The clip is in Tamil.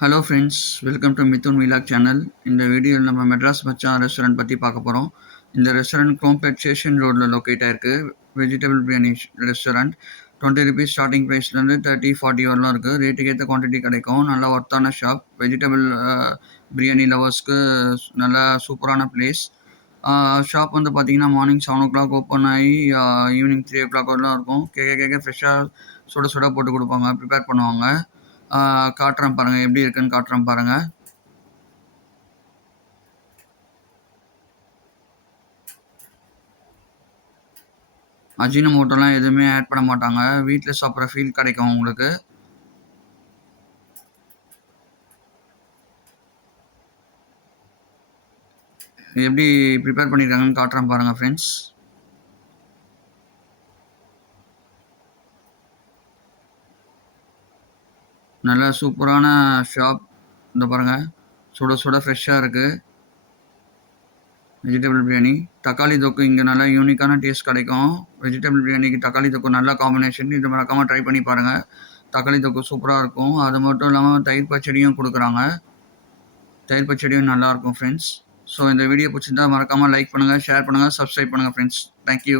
Hello friends, welcome to Mithun vlog channel. இந்த வீடியோவில் நம்ம மெட்ராஸ் மச்சான் ரெஸ்டாரண்ட் பற்றி பார்க்க போகிறோம். இந்த ரெஸ்டாரண்ட் குரோம்பேட் ஸ்டேஷன் ரோடில் லொக்கேட் ஆயிருக்கு. Vegetable biryani restaurant. 20 rupees starting ப்ரைஸ்லேருந்து 30-40 வரலாம் இருக்குது. ரேட்டுக்கு ஏற்ற குவான்டிட்டி கிடைக்கும். நல்லா ஒர்த்தான ஷாப். வெஜிடபிள் பிரியாணி லவர்ஸ்க்கு நல்லா சூப்பரான பிளேஸ். ஷாப் வந்து பார்த்தீங்கன்னா மார்னிங் 7 o'clock ஓப்பன் ஆகி ஈவினிங் 3 o'clock வரலாம் இருக்கும். கேட்க ஃப்ரெஷ்ஷாக சுட சுட போட்டு கொடுப்பாங்க, ப்ரிப்பேர் பண்ணுவாங்க. காட்டுறேன் பாருங்கள், எப்படி இருக்குன்னு காட்டுறேன் பாருங்கள். அஜினமோட்டோலாம் எதுவுமே ஆட் பண்ண மாட்டாங்க. வீட்டில் சாப்பிட்ற ஃபீல் கிடைக்கும் உங்களுக்கு. எப்படி ப்ரிப்பேர் பண்ணியிருக்காங்கன்னு காட்டுறேன் பாருங்கள் ஃப்ரெண்ட்ஸ். நல்ல சூப்பரான ஷாப். இந்த பாருங்கள், சுட சுட ஃப்ரெஷ்ஷாக இருக்குது. வெஜிடபிள் பிரியாணி, தக்காளி தொக்கு இங்கே நல்லா யூனிக்கான டேஸ்ட் கிடைக்கும். வெஜிடபிள் பிரியாணிக்கு தக்காளி தொக்கு நல்ல காம்பினேஷன். இது மறக்காமல் ட்ரை பண்ணி பாருங்கள். தக்காளி தொக்கு சூப்பராக இருக்கும். அது மட்டும் இல்லாமல் தயிர் பச்சடியும் கொடுக்குறாங்க. தயிர் பச்சடியும் நல்லாயிருக்கும் ஃப்ரெண்ட்ஸ். ஸோ இந்த வீடியோ பிடிச்சிருந்தா மறக்காமல் லைக் பண்ணுங்கள், ஷேர் பண்ணுங்கள், சப்ஸ்கிரைப் பண்ணுங்கள் ஃப்ரெண்ட்ஸ். தேங்க்யூ.